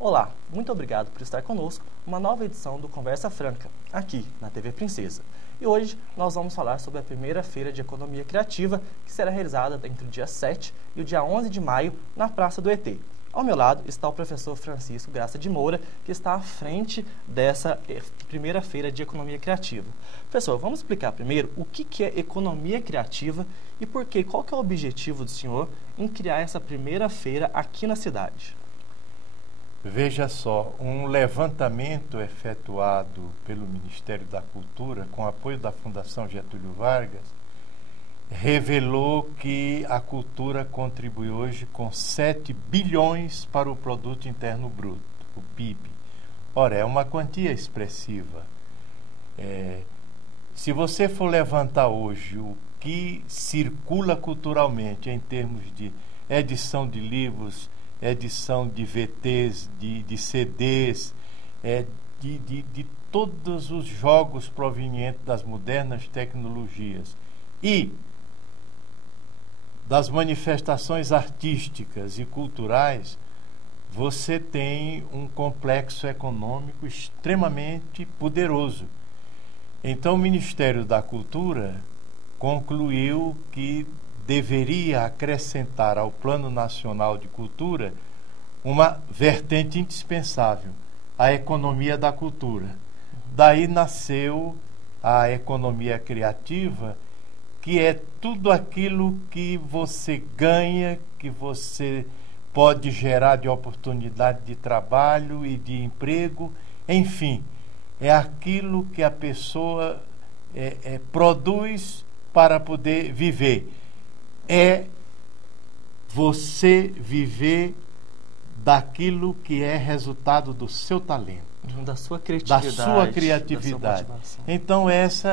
Olá, muito obrigado por estar conosco numa nova edição do Conversa Franca, aqui na TV Princesa. E hoje nós vamos falar sobre a primeira feira de economia criativa que será realizada entre o dia 7 e o dia 11 de maio na Praça do ET. Ao meu lado está o professor Francisco Graça de Moura, que está à frente dessa primeira feira de economia criativa. Professor, vamos explicar primeiro o que é economia criativa e por quê, qual que é o objetivo do senhor em criar essa primeira feira aqui na cidade? Veja só, um levantamento efetuado pelo Ministério da Cultura, com apoio da Fundação Getúlio Vargas, revelou que a cultura contribui hoje com 7 bilhões para o Produto Interno Bruto, o PIB. Ora, é uma quantia expressiva. Se você for levantar hoje o que circula culturalmente em termos de edição de livros, edição de VTs, de CDs, de todos os jogos provenientes das modernas tecnologias e das manifestações artísticas e culturais, você tem um complexo econômico extremamente poderoso. Então, o Ministério da Cultura concluiu que deveria acrescentar ao Plano Nacional de Cultura uma vertente indispensável, a economia da cultura. Daí nasceu a economia criativa, que é tudo aquilo que você ganha, que você pode gerar de oportunidade de trabalho e de emprego, enfim, é aquilo que a pessoa produz para poder viver. É você viver daquilo que é resultado do seu talento, da sua criatividade. Da sua criatividade. Da sua então, esse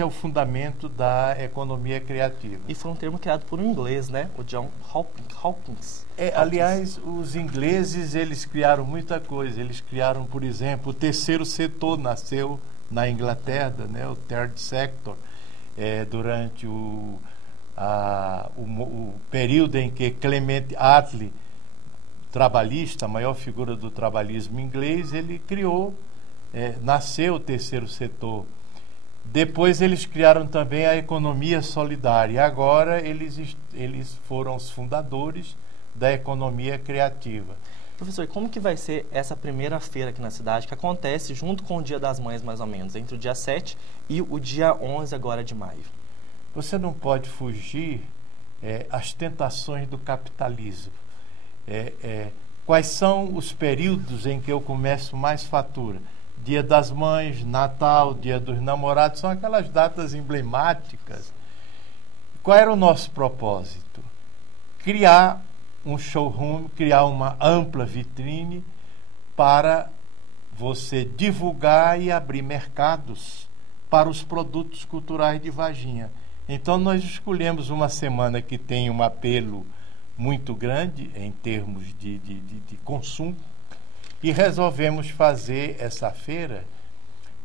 é o fundamento da economia criativa. E foi um termo criado por um inglês, né? O John Hawkins. Aliás, os ingleses, eles criaram muita coisa. Eles criaram, por exemplo, o terceiro setor, nasceu na Inglaterra, né? O third sector, durante o período em que Clement Attlee, trabalhista, a maior figura do trabalhismo inglês, ele criou, nasceu o terceiro setor. Depois eles criaram também a economia solidária. Agora eles foram os fundadores da economia criativa. Professor, e como que vai ser essa primeira feira aqui na cidade, que acontece junto com o Dia das Mães, mais ou menos, entre o dia 7 e o dia 11 agora de maio? Você não pode fugir às tentações do capitalismo. Quais são os períodos em que eu começo mais fatura? Dia das Mães, Natal, Dia dos Namorados, são aquelas datas emblemáticas. Qual era o nosso propósito? Criar um showroom, criar uma ampla vitrine para você divulgar e abrir mercados para os produtos culturais de Varginha. Então, nós escolhemos uma semana que tem um apelo muito grande em termos de consumo e resolvemos fazer essa feira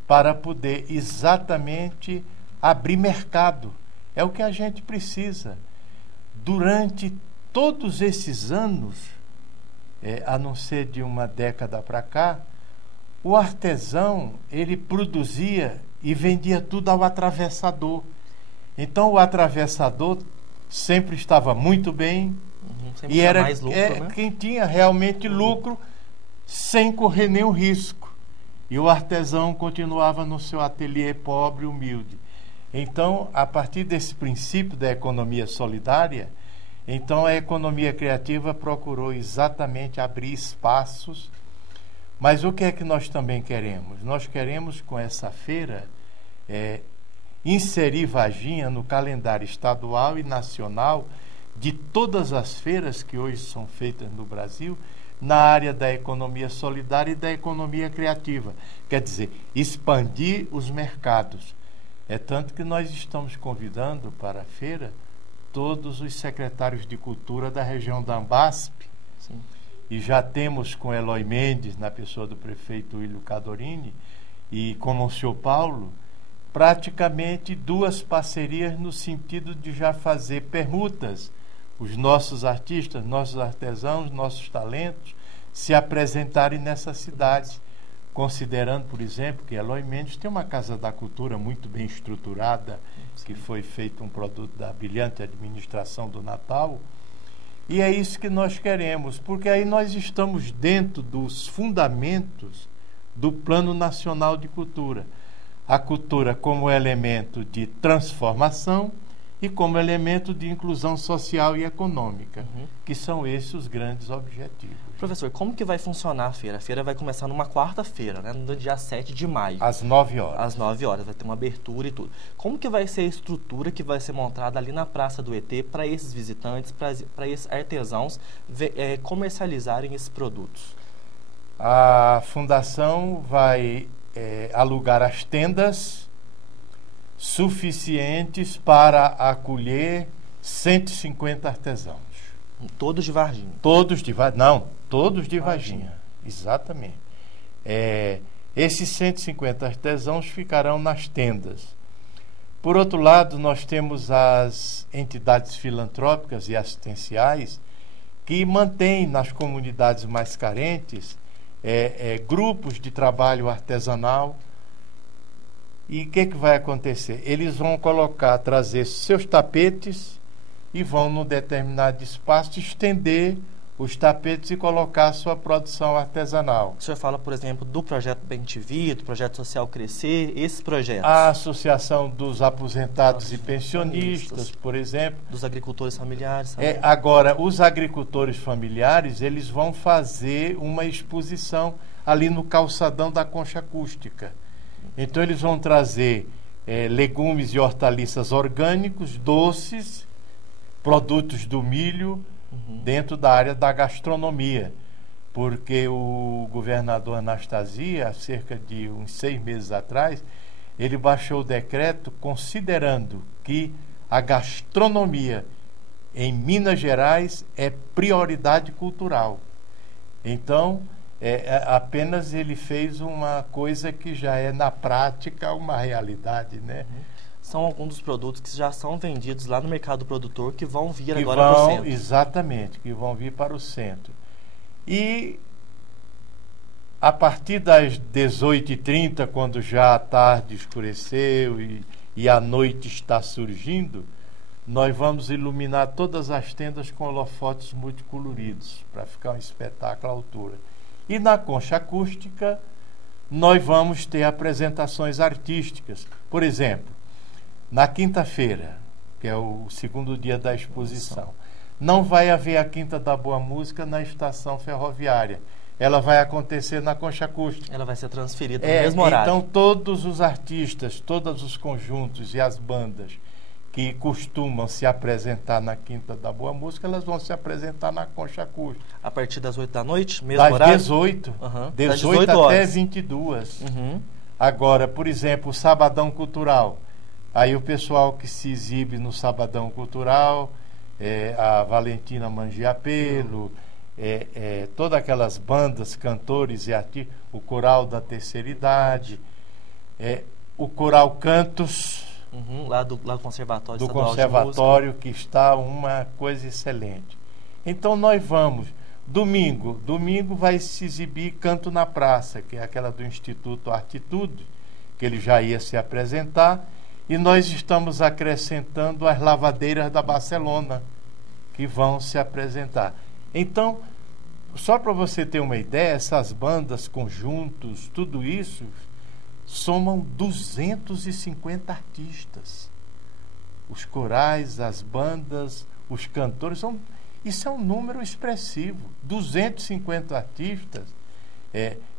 para poder exatamente abrir mercado. É o que a gente precisa. Durante todos esses anos, a não ser de uma década para cá, o artesão, ele produzia e vendia tudo ao atravessador. Então, o atravessador sempre estava muito bem e era mais lucro, né? Quem tinha realmente lucro sem correr nenhum risco. E o artesão continuava no seu ateliê pobre e humilde. Então, a partir desse princípio da economia solidária, então a economia criativa procurou exatamente abrir espaços. Mas o que é que nós também queremos? Nós queremos, com essa feira, inserir Varginha no calendário estadual e nacional de todas as feiras que hoje são feitas no Brasil na área da economia solidária e da economia criativa. Quer dizer, expandir os mercados. É tanto que nós estamos convidando para a feira todos os secretários de cultura da região da Ambasp. Sim. E já temos com Eloy Mendes, na pessoa do prefeito Willio Cadorini, e com Monsenhor Paulo, praticamente 2 parcerias no sentido de já fazer permutas. Os nossos artistas, nossos artesãos, nossos talentos se apresentarem nessa cidade, considerando, por exemplo, que Eloy Mendes tem uma Casa da Cultura muito bem estruturada, que foi feito um produto da brilhante administração do Natal, e é isso que nós queremos, porque aí nós estamos dentro dos fundamentos do Plano Nacional de Cultura. A cultura como elemento de transformação e como elemento de inclusão social e econômica, que são esses os grandes objetivos. Professor, como que vai funcionar a feira? A feira vai começar numa quarta-feira, né, no dia 7 de maio. Às 9 horas. Às 9 horas, vai ter uma abertura e tudo. Como que vai ser a estrutura que vai ser montada ali na Praça do ET para esses visitantes, para esses artesãos comercializarem esses produtos? A Fundação vai alugar as tendas suficientes para acolher 150 artesãos. Todos de Varginha? Todos de Varginha. Não, todos de Varginha. Exatamente. Esses 150 artesãos ficarão nas tendas. Por outro lado, nós temos as entidades filantrópicas e assistenciais que mantêm nas comunidades mais carentes grupos de trabalho artesanal. E o que vai acontecer? Eles vão trazer seus tapetes e vão, num determinado espaço, estender os tapetes e colocar a sua produção artesanal. O senhor fala, por exemplo, do projeto Bem-te-Vi, do projeto Social Crescer, esses projetos? A Associação dos Aposentados e Pensionistas, por exemplo. Dos agricultores familiares também. Agora, os agricultores familiares, eles vão fazer uma exposição ali no calçadão da Concha Acústica. Então, eles vão trazer legumes e hortaliças orgânicos, doces, produtos do milho, dentro da área da gastronomia. Porque o governador Anastasia, há cerca de uns 6 meses atrás, ele baixou o decreto considerando que a gastronomia em Minas Gerais é prioridade cultural. Então, apenas ele fez uma coisa que já é, na prática, uma realidade, né? São alguns dos produtos que já são vendidos lá no mercado produtor que vão vir agora para o centro. Exatamente, que vão vir para o centro. E a partir das 18h30, quando já a tarde escureceu e a noite está surgindo, nós vamos iluminar todas as tendas com holofotes multicoloridos, para ficar um espetáculo à altura. E na Concha Acústica, nós vamos ter apresentações artísticas. Por exemplo, na quinta-feira, que é o segundo dia da exposição, não vai haver a Quinta da Boa Música na estação ferroviária. Ela vai acontecer na Concha Acústica. Ela vai ser transferida no mesmo horário. Então, todos os artistas, todos os conjuntos e as bandas que costumam se apresentar na Quinta da Boa Música, elas vão se apresentar na Concha Acústica. A partir das 8 da noite, mesmo horário? Das 18. 18 até 22. Agora, por exemplo, o Sabadão Cultural. Aí o pessoal que se exibe no Sabadão Cultural, a Valentina Mangiapelo, todas aquelas bandas, cantores e artistas, o Coral da Terceira Idade, o Coral Cantos, lá do Conservatório do Estadual Conservatório, que está uma coisa excelente. Então nós vamos, domingo vai se exibir Canto na Praça, que é aquela do Instituto Artitude, que ele já ia se apresentar, e nós estamos acrescentando as lavadeiras da Barcelona, que vão se apresentar. Então, só para você ter uma ideia, essas bandas, conjuntos, tudo isso, somam 250 artistas. Os corais, as bandas, os cantores, isso é um número expressivo. 250 artistas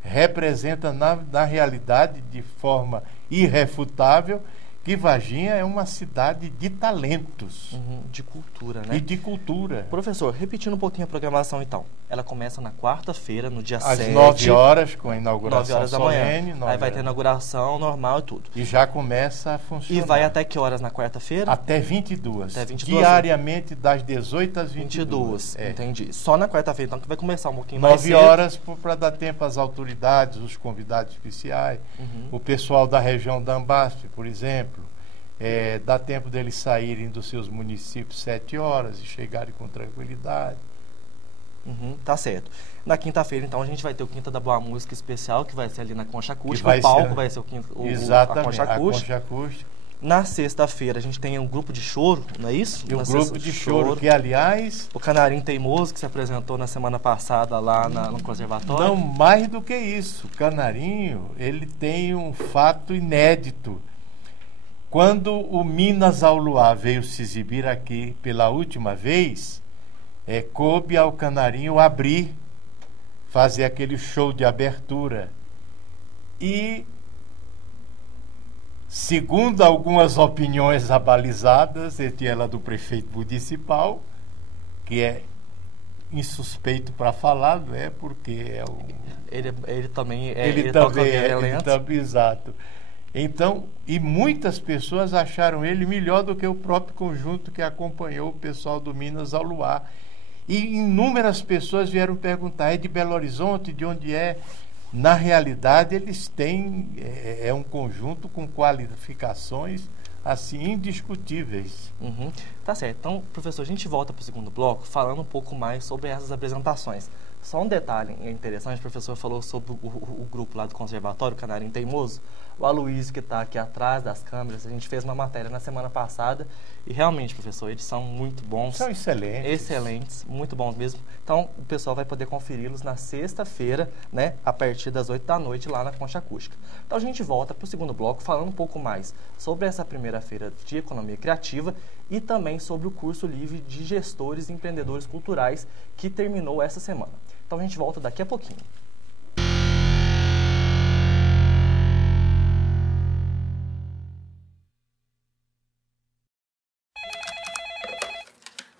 representa, na realidade, de forma irrefutável, que Varginha é uma cidade de talentos. De cultura, né? E de cultura. Professor, repetindo um pouquinho a programação, então. Ela começa na quarta-feira, no dia 7. Às 9 horas, com a inauguração 9 horas da manhã. solene. Aí vai ter inauguração normal e tudo. E já começa a funcionar. E vai até que horas na quarta-feira? Até 22. Até 22. Diariamente, das 18 às 22. Entendi. Só na quarta-feira, então, que vai começar um pouquinho mais cedo. 9 horas, para dar tempo às autoridades, os convidados especiais, o pessoal da região da Ambasp, por exemplo. Dá tempo deles saírem dos seus municípios 7 horas e chegarem com tranquilidade. Tá certo. Na quinta-feira, então, a gente vai ter o Quinta da Boa Música especial, que vai ser ali na Concha Acústica. O palco vai ser o exatamente, a Concha Acústica. Na sexta-feira, a gente tem um grupo de choro, não é isso? E o grupo de choro, que, aliás... O Canarinho Teimoso, que se apresentou na semana passada lá no conservatório. Não, mais do que isso. O Canarinho, ele tem um fato inédito. Quando o Minas ao Luar veio se exibir aqui pela última vez, coube ao Canarinho abrir, fazer aquele show de abertura. E, segundo algumas opiniões abalizadas, entre ela do prefeito municipal, que é insuspeito para falar, não é? Porque é o... Ele também exato. Então, e muitas pessoas acharam ele melhor do que o próprio conjunto que acompanhou o pessoal do Minas ao Luar. E inúmeras pessoas vieram perguntar, é de Belo Horizonte, de onde é? Na realidade, eles têm, um conjunto com qualificações, assim, indiscutíveis. Tá certo. Então, professor, a gente volta para o segundo bloco falando um pouco mais sobre essas apresentações. Só um detalhe interessante, o professor falou sobre o grupo lá do conservatório, o Canarinho Teimoso. O Aloysio, que está aqui atrás das câmeras, a gente fez uma matéria na semana passada e realmente, professor, eles são muito bons. São excelentes. Excelentes, muito bons mesmo. Então, o pessoal vai poder conferi-los na sexta-feira, né, a partir das 8 da noite lá na Concha Acústica. Então, a gente volta para o segundo bloco falando um pouco mais sobre essa primeira feira de economia criativa e também sobre o curso livre de gestores e empreendedores culturais que terminou essa semana. Então, a gente volta daqui a pouquinho.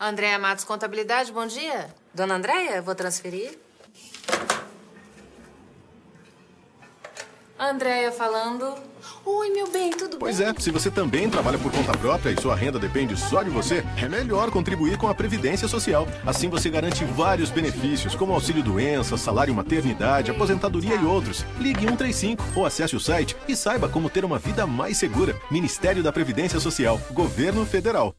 Andréia Matos, Contabilidade, bom dia. Dona Andréia, vou transferir. Andréia falando. Oi, meu bem, tudo bem? Pois é, se você também trabalha por conta própria e sua renda depende só de você, é melhor contribuir com a Previdência Social. Assim você garante vários benefícios, como auxílio-doença, salário maternidade, aposentadoria e outros. Ligue 135 ou acesse o site e saiba como ter uma vida mais segura. Ministério da Previdência Social, Governo Federal.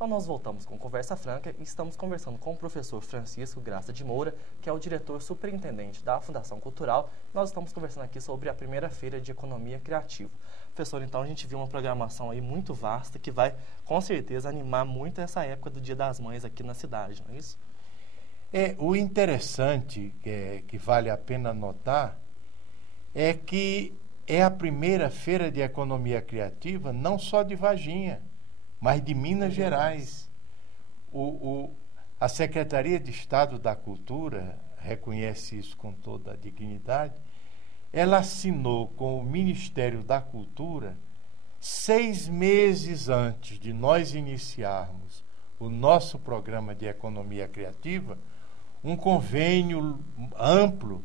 Então nós voltamos com Conversa Franca e estamos conversando com o professor Francisco Graça de Moura, que é o diretor superintendente da Fundação Cultural. Nós estamos conversando aqui sobre a primeira feira de economia criativa. Professor, então a gente viu uma programação aí muito vasta que vai, com certeza, animar muito essa época do Dia das Mães aqui na cidade, não é isso? O interessante, que vale a pena notar, é que é a primeira feira de economia criativa, não só de Varginha, mas de Minas Gerais. A Secretaria de Estado da Cultura reconhece isso com toda a dignidade. Ela assinou com o Ministério da Cultura 6 meses antes de nós iniciarmos o nosso programa de economia criativa, um convênio amplo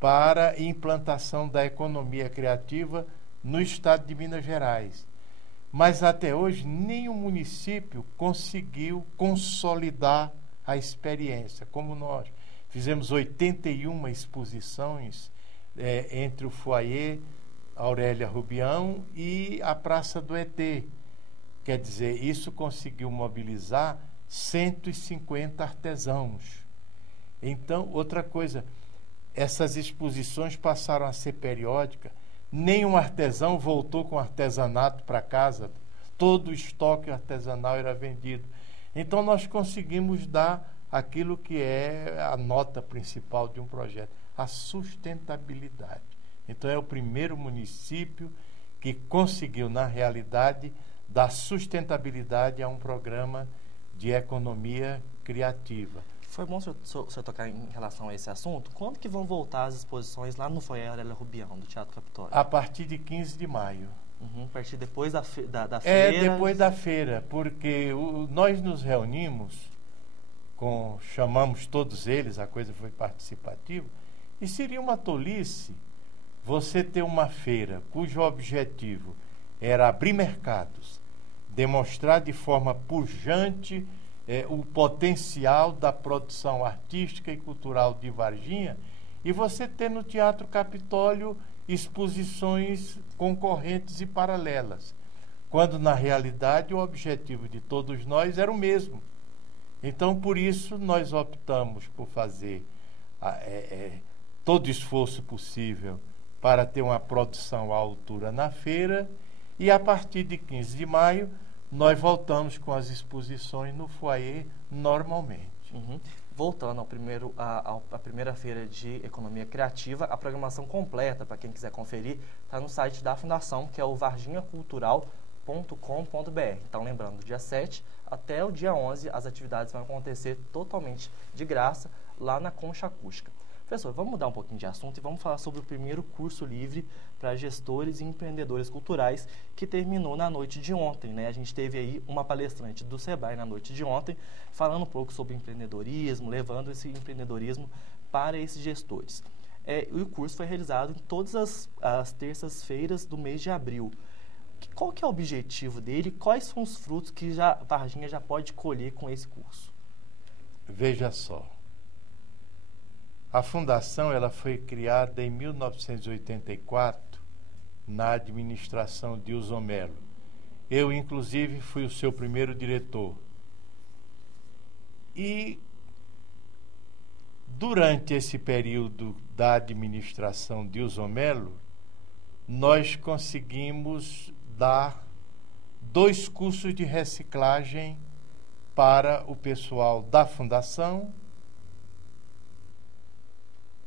para a implantação da economia criativa no estado de Minas Gerais. Mas até hoje nenhum município conseguiu consolidar a experiência, como nós. Fizemos 81 exposições entre o foyer Aurélia Rubião e a Praça do ET. Quer dizer, isso conseguiu mobilizar 150 artesãos. Então, outra coisa, essas exposições passaram a ser periódicas. Nenhum artesão voltou com artesanato para casa. Todo o estoque artesanal era vendido. Então, nós conseguimos dar aquilo que é a nota principal de um projeto, a sustentabilidade. Então, é o primeiro município que conseguiu, na realidade, dar sustentabilidade a um programa de economia criativa. Foi bom o senhor tocar em relação a esse assunto. Quando que vão voltar as exposições lá no Foyer Aurélia Rubião, do Teatro Capitólio? A partir de 15 de maio. A partir depois da feira? Depois da feira, porque nós nos reunimos, chamamos todos eles, a coisa foi participativa, e seria uma tolice você ter uma feira cujo objetivo era abrir mercados, demonstrar de forma pujante o potencial da produção artística e cultural de Varginha, e você ter no Teatro Capitólio exposições concorrentes e paralelas, quando na realidade o objetivo de todos nós era o mesmo. Então, por isso, nós optamos por fazer todo o esforço possível para ter uma produção à altura na feira, e a partir de 15 de maio nós voltamos com as exposições no foyer normalmente. Voltando à primeira feira de economia criativa, a programação completa, para quem quiser conferir, está no site da Fundação, que é o varginhacultural.com.br. Então, lembrando, do dia 7 até o dia 11, as atividades vão acontecer totalmente de graça lá na Concha Acústica. Professor, vamos mudar um pouquinho de assunto e vamos falar sobre o primeiro curso livre para gestores e empreendedores culturais que terminou na noite de ontem, né? A gente teve aí uma palestrante do Sebrae na noite de ontem, falando um pouco sobre empreendedorismo, levando esse empreendedorismo para esses gestores. O curso foi realizado em todas as terças-feiras do mês de abril. Qual que é o objetivo dele? Quais são os frutos que Varginha já pode colher com esse curso? Veja só. A fundação ela foi criada em 1984 na administração de Ilson Melo. Eu, inclusive, fui o seu primeiro diretor. E durante esse período da administração de Ilson Melo, nós conseguimos dar 2 cursos de reciclagem para o pessoal da fundação.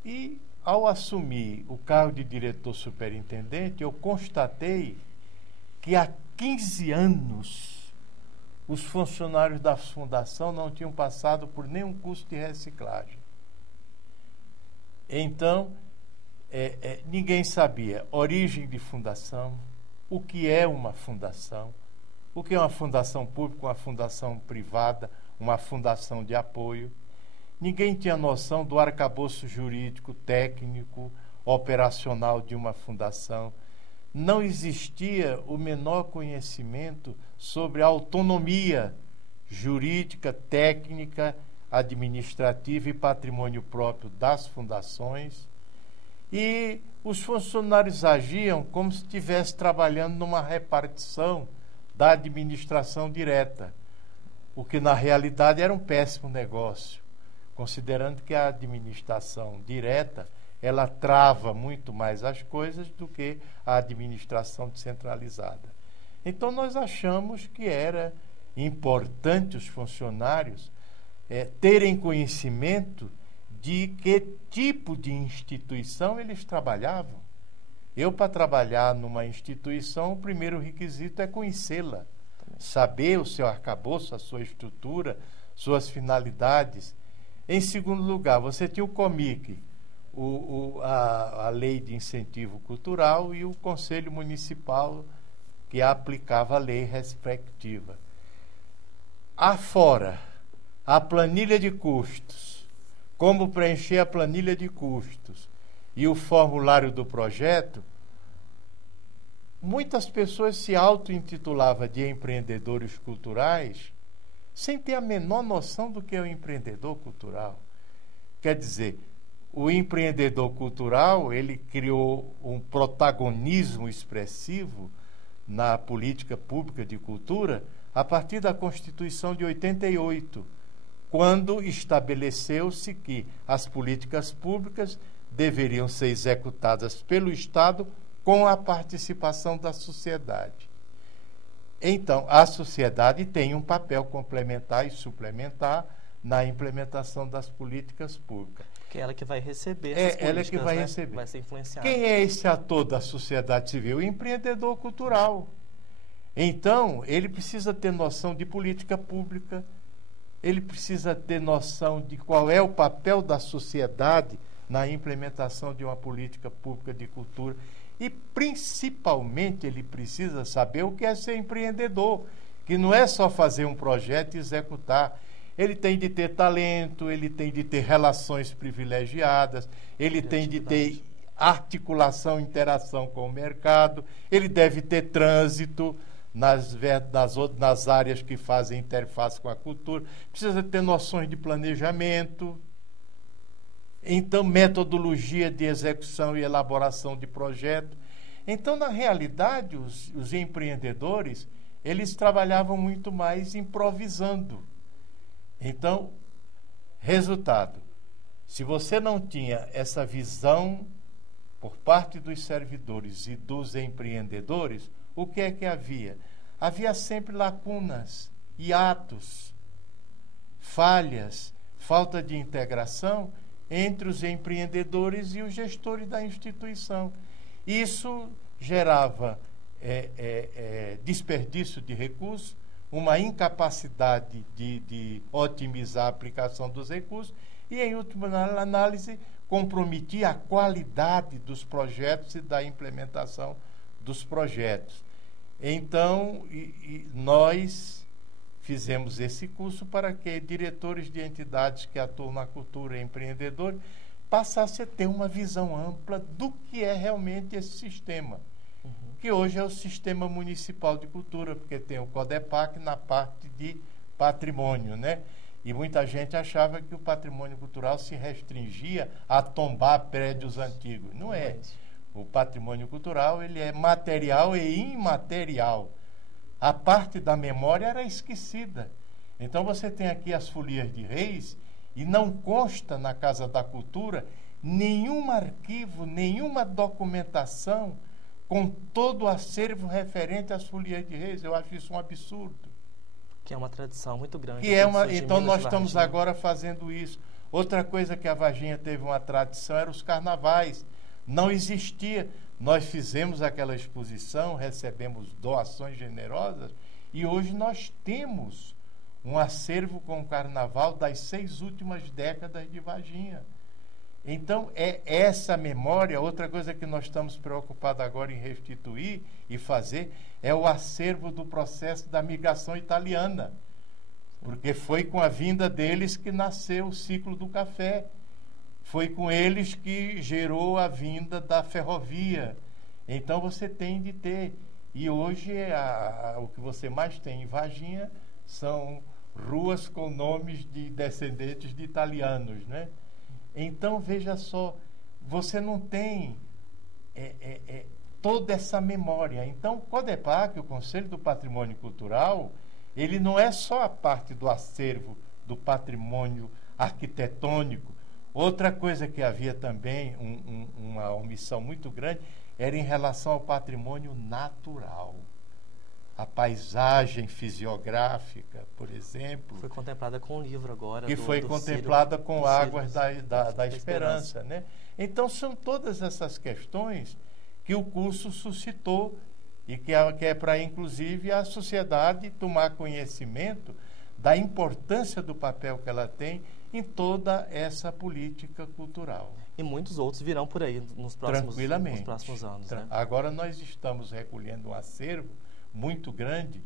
E, ao assumir o cargo de diretor superintendente, eu constatei que há 15 anos os funcionários da fundação não tinham passado por nenhum curso de reciclagem. Então, ninguém sabia origem de fundação, o que é uma fundação pública, uma fundação privada, uma fundação de apoio. Ninguém tinha noção do arcabouço jurídico, técnico, operacional de uma fundação. Não existia o menor conhecimento sobre a autonomia jurídica, técnica, administrativa e patrimônio próprio das fundações. E os funcionários agiam como se estivesse trabalhando numa repartição da administração direta, o que na realidade era um péssimo negócio, considerando que a administração direta ela trava muito mais as coisas do que a administração descentralizada. Então nós achamos que era importante os funcionários terem conhecimento de que tipo de instituição eles trabalhavam. Eu, para trabalhar numa instituição, o primeiro requisito é conhecê-la, saber o seu arcabouço, a sua estrutura, suas finalidades. Em segundo lugar, você tinha o COMIC, a Lei de Incentivo Cultural, e o Conselho Municipal, que aplicava a lei respectiva. Afora a planilha de custos, como preencher a planilha de custos e o formulário do projeto, muitas pessoas se auto-intitulavam de empreendedores culturais sem ter a menor noção do que é o empreendedor cultural. Quer dizer, o empreendedor cultural, ele criou um protagonismo expressivo na política pública de cultura a partir da Constituição de 88, quando estabeleceu-se que as políticas públicas deveriam ser executadas pelo Estado com a participação da sociedade. Então, a sociedade tem um papel complementar e suplementar na implementação das políticas públicas. Porque é ela que vai receber essas políticas, ela que vai né? receber. Vai ser influenciada. Quem é esse ator da sociedade civil? O empreendedor cultural. Então, ele precisa ter noção de política pública, ele precisa ter noção de qual é o papel da sociedade na implementação de uma política pública de cultura. E, principalmente, ele precisa saber o que é ser empreendedor, que não é só fazer um projeto e executar. Ele tem de ter talento, ele tem de ter relações privilegiadas, ele tem de ter articulação, interação com o mercado, ele deve ter trânsito nas áreas que fazem interface com a cultura, precisa ter noções de planejamento, então metodologia de execução e elaboração de projeto. Então, na realidade, os empreendedores, eles trabalhavam muito mais improvisando. Então, resultado, se você não tinha essa visão por parte dos servidores e dos empreendedores, o que é que havia? Havia sempre lacunas, hiatos, falhas, falta de integração entre os empreendedores e os gestores da instituição. Isso gerava desperdício de recursos, uma incapacidade de otimizar a aplicação dos recursos e, em última análise, comprometia a qualidade dos projetos e da implementação dos projetos. Então, nós fizemos esse curso para que diretores de entidades que atuam na cultura e empreendedores passassem a ter uma visão ampla do que é realmente esse sistema, que hoje é o Sistema Municipal de Cultura, porque tem o CODEPAC na parte de patrimônio, né? E muita gente achava que o patrimônio cultural se restringia a tombar prédios antigos. Não é. O patrimônio cultural, ele é material e imaterial. A parte da memória era esquecida. Então, você tem aqui as Folias de Reis e não consta na Casa da Cultura nenhum arquivo, nenhuma documentação com todo o acervo referente às Folias de Reis. Eu acho isso um absurdo. Que é uma tradição muito grande. Então, nós estamos agora fazendo isso. Outra coisa que a Varginha teve uma tradição eram os carnavais. Não existia. Nós fizemos aquela exposição, recebemos doações generosas e hoje nós temos um acervo com o carnaval das 6 últimas décadas de Varginha. Então, é essa memória. Outra coisa que nós estamos preocupados agora em restituir e fazer é o acervo do processo da migração italiana, porque foi com a vinda deles que nasceu o ciclo do café. Foi com eles que gerou a vinda da ferrovia. Então, você tem de ter. E hoje, o que você mais tem em Varginha são ruas com nomes de descendentes de italianos, né? Então, veja só, você não tem toda essa memória. Então, o CODEPAC, o Conselho do Patrimônio Cultural, ele não é só a parte do acervo do patrimônio arquitetônico. Outra coisa que havia também, uma omissão muito grande, era em relação ao patrimônio natural. A paisagem fisiográfica, por exemplo. Foi contemplada com o livro agora. E foi contemplada com Águas da Esperança, né? Então, são todas essas questões que o curso suscitou e que é para, inclusive, a sociedade tomar conhecimento da importância do papel que ela tem em toda essa política cultural. E muitos outros virão por aí nos próximos anos. Né? Agora nós estamos recolhendo um acervo muito grande,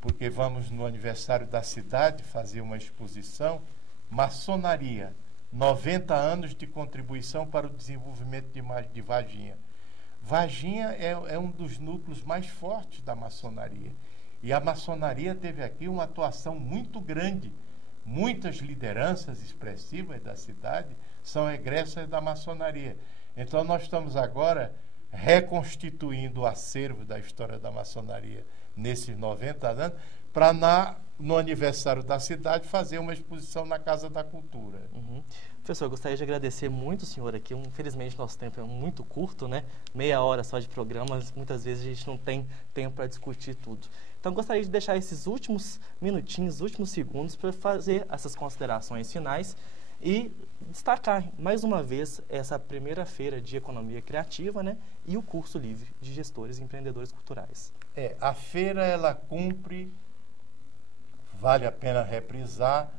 porque vamos no aniversário da cidade fazer uma exposição, Maçonaria, 90 anos de contribuição para o desenvolvimento de Varginha. Varginha é um dos núcleos mais fortes da maçonaria. E a maçonaria teve aqui uma atuação muito grande. Muitas lideranças expressivas da cidade são egressas da maçonaria. Então, nós estamos agora reconstituindo o acervo da história da maçonaria nesses 90 anos, para no aniversário da cidade fazer uma exposição na Casa da Cultura. Professor, eu gostaria de agradecer muito o senhor aqui. Infelizmente, nosso tempo é muito curto, né? Meia hora só de programas, muitas vezes a gente não tem tempo para discutir tudo. Então, eu gostaria de deixar esses últimos minutinhos, últimos segundos, para fazer essas considerações finais e destacar, mais uma vez, essa primeira feira de Economia Criativa, né? E o curso livre de Gestores e Empreendedores Culturais. A feira, ela cumpre, vale a pena reprisar,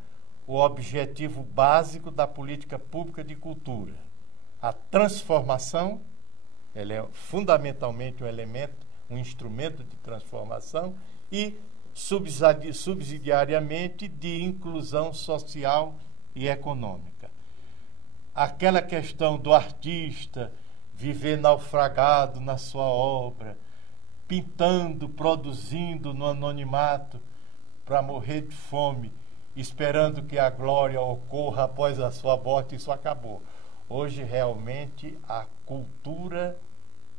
o objetivo básico da política pública de cultura. A transformação, ela é fundamentalmente um elemento, um instrumento de transformação e subsidiariamente de inclusão social e econômica. Aquela questão do artista viver naufragado na sua obra, pintando, produzindo no anonimato para morrer de fome, esperando que a glória ocorra após a sua morte, isso acabou. Hoje, realmente, a cultura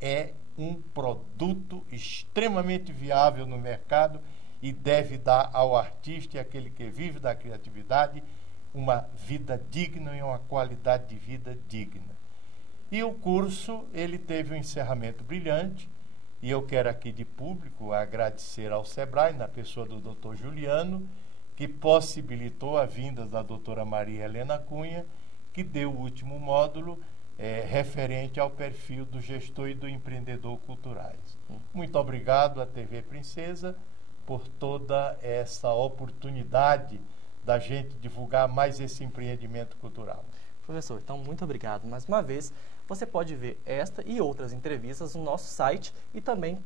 é um produto extremamente viável no mercado e deve dar ao artista e àquele que vive da criatividade uma vida digna e uma qualidade de vida digna. E o curso, ele teve um encerramento brilhante, e eu quero aqui de público agradecer ao SEBRAE, na pessoa do Dr. Juliano, que possibilitou a vinda da doutora Maria Helena Cunha, que deu o último módulo referente ao perfil do gestor e do empreendedor culturais. Muito obrigado à TV Princesa por toda essa oportunidade da gente divulgar mais esse empreendimento cultural. Professor, então, muito obrigado mais uma vez. Você pode ver esta e outras entrevistas no nosso site e também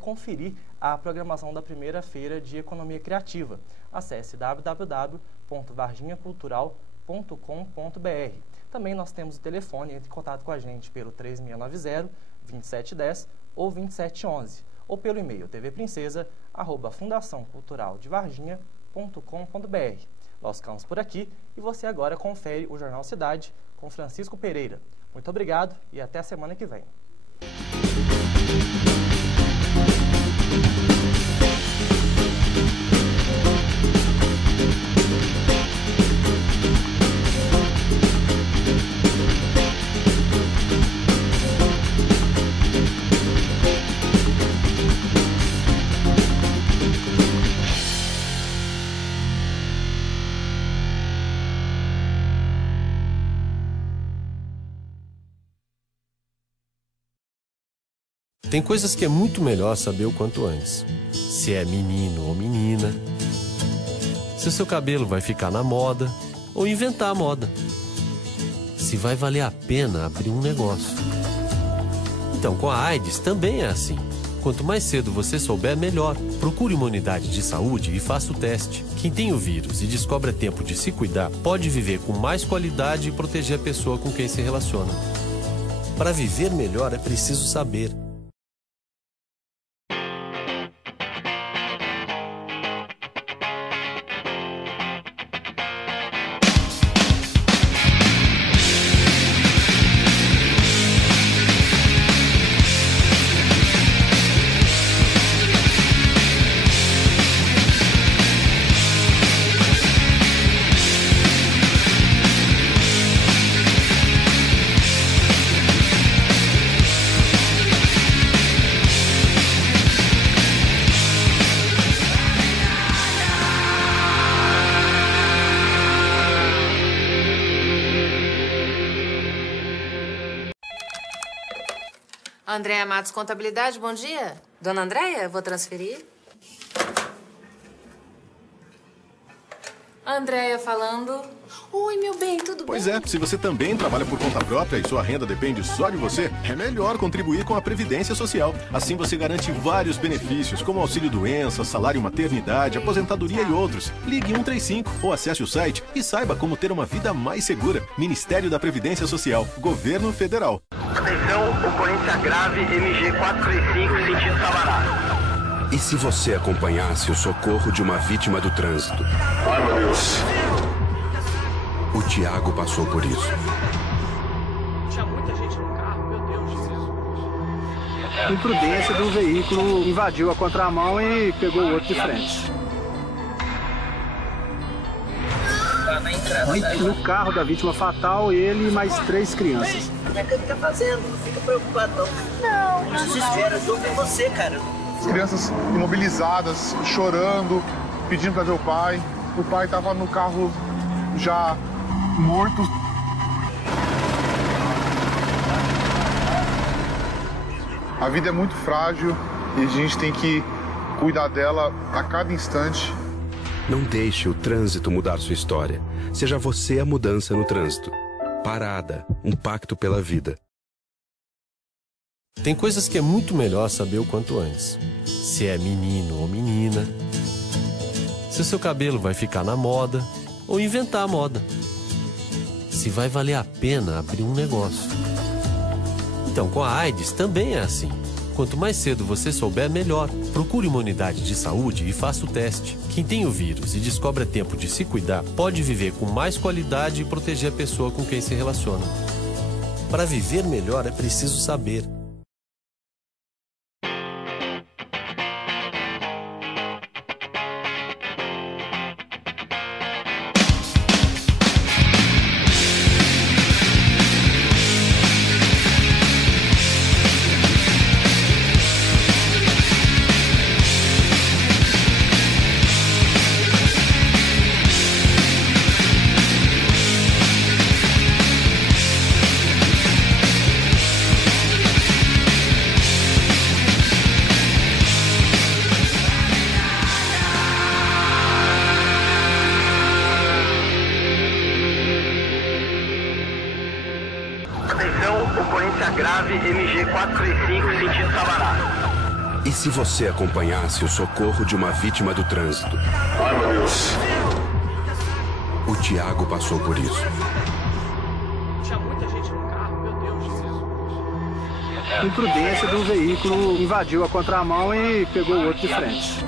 conferir a programação da primeira feira de Economia Criativa. Acesse www.varginhacultural.com.br. Também nós temos o telefone, entre em contato com a gente pelo 3690-2710 ou 2711, ou pelo e-mail tvprincesa@fundaçãoculturaldevarginha.com.br. Nós ficamos por aqui e você agora confere o Jornal Cidade com Francisco Pereira. Muito obrigado e até a semana que vem. Tem coisas que é muito melhor saber o quanto antes. Se é menino ou menina, se o seu cabelo vai ficar na moda ou inventar a moda, se vai valer a pena abrir um negócio. Então, com a AIDS também é assim. Quanto mais cedo você souber, melhor. Procure uma unidade de saúde e faça o teste. Quem tem o vírus e descobre a tempo de se cuidar, pode viver com mais qualidade e proteger a pessoa com quem se relaciona. Para viver melhor é preciso saber. Andréia Matos, Contabilidade, bom dia. Dona Andréia, vou transferir. Andréia falando. Oi, meu bem, tudo bem? Pois é, se você também trabalha por conta própria e sua renda depende só de você, é melhor contribuir com a Previdência Social. Assim você garante vários benefícios, como auxílio-doença, salário maternidade, aposentadoria e outros. Ligue 135 ou acesse o site e saiba como ter uma vida mais segura. Ministério da Previdência Social, Governo Federal. Atenção, ocorrência grave, MG 435, sentido Sabará. E se você acompanhasse o socorro de uma vítima do trânsito? Ai, meu Deus. O Tiago passou por isso. Tinha muita gente no carro, meu Deus, Jesus. Imprudência do veículo, invadiu a contramão e pegou o outro de frente. No carro da vítima fatal, ele e mais 3 crianças. O que ele tá fazendo? Não fica preocupado, não. Não desespera, eu tô com você, cara. As crianças imobilizadas, chorando, pedindo para ver o pai. O pai estava no carro já morto. A vida é muito frágil e a gente tem que cuidar dela a cada instante. Não deixe o trânsito mudar sua história. Seja você a mudança no trânsito. Parada, um pacto pela vida. Tem coisas que é muito melhor saber o quanto antes. Se é menino ou menina. Se o seu cabelo vai ficar na moda ou inventar a moda. Se vai valer a pena abrir um negócio. Então, com a AIDS também é assim. Quanto mais cedo você souber, melhor. Procure uma unidade de saúde e faça o teste. Quem tem o vírus e descobre a tempo de se cuidar, pode viver com mais qualidade e proteger a pessoa com quem se relaciona. Para viver melhor é preciso saber. Ocorrência grave, MG 435, sentido Sabará. E se você acompanhasse o socorro de uma vítima do trânsito? Ai, meu Deus. O Tiago passou por isso. Tinha muita gente no carro, meu Deus, Jesus. Imprudência do veículo, invadiu a contramão e pegou o outro de frente.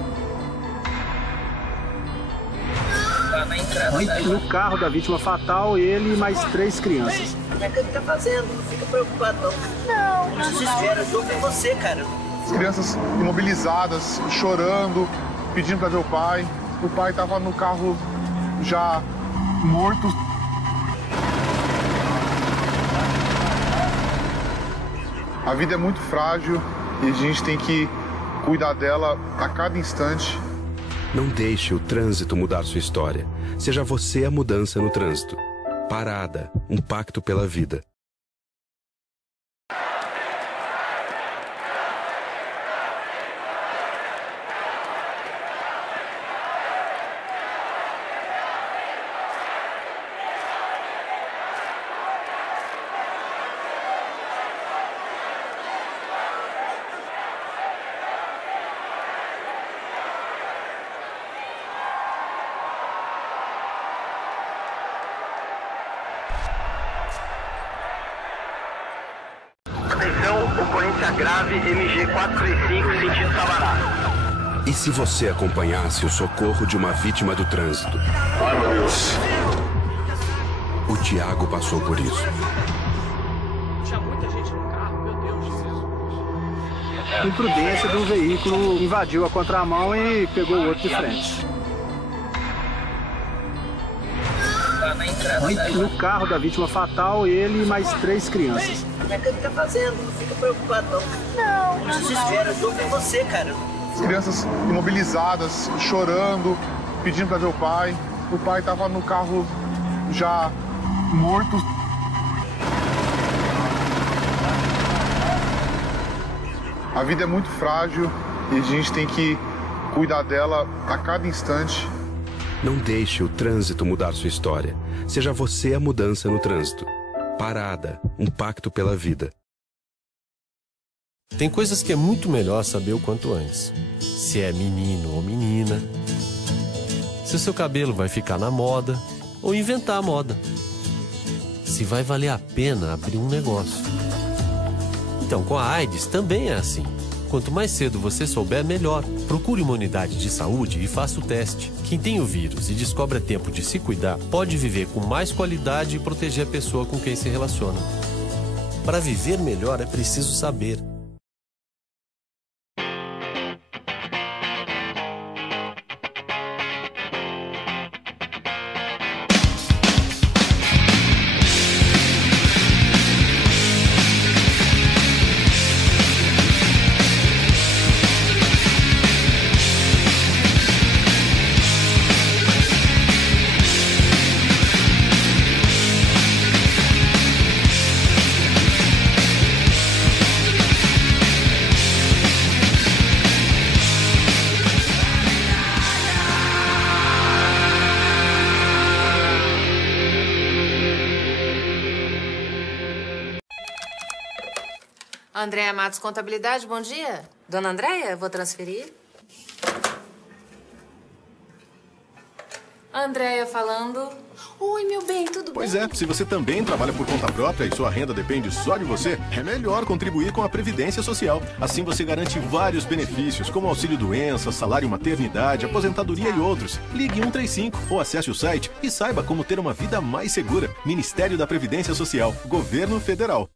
No carro da vítima fatal, ele e mais 3 crianças. O que ele tá fazendo? Não fica preocupado, não. Não desespera, eu tô com você, cara. As crianças imobilizadas, chorando, pedindo para ver o pai. O pai estava no carro já morto. A vida é muito frágil e a gente tem que cuidar dela a cada instante. Não deixe o trânsito mudar sua história. Seja você a mudança no trânsito. Parada, um pacto pela vida. Ocorrência grave, MG 435, sentido Sabará. E se você acompanhasse o socorro de uma vítima do trânsito? Ai, meu Deus. O Tiago passou por isso. Tinha muita gente no carro, meu Deus, Jesus. Imprudência do veículo, invadiu a contramão e pegou o outro de frente. No carro da vítima fatal, ele e mais 3 crianças. O que ele tá fazendo? Não fica preocupado, não. Não desespera, eu tô com você, cara. As crianças imobilizadas, chorando, pedindo para ver o pai. O pai estava no carro já morto. A vida é muito frágil e a gente tem que cuidar dela a cada instante. Não deixe o trânsito mudar sua história. Seja você a mudança no trânsito. Parada, um pacto pela vida. Tem coisas que é muito melhor saber o quanto antes. Se é menino ou menina. Se o seu cabelo vai ficar na moda ou inventar a moda. Se vai valer a pena abrir um negócio. Então, com a AIDS também é assim. Quanto mais cedo você souber, melhor. Procure uma unidade de saúde e faça o teste. Quem tem o vírus e descobre a tempo de se cuidar, pode viver com mais qualidade e proteger a pessoa com quem se relaciona. Para viver melhor é preciso saber. Andréia Matos Contabilidade, bom dia. Dona Andréia, vou transferir. Andréia falando. Oi, meu bem, tudo bem? Pois é, se você também trabalha por conta própria e sua renda depende só de você, é melhor contribuir com a Previdência Social. Assim você garante vários benefícios, como auxílio-doença, salário maternidade, aposentadoria e outros. Ligue 135 ou acesse o site e saiba como ter uma vida mais segura. Ministério da Previdência Social, Governo Federal.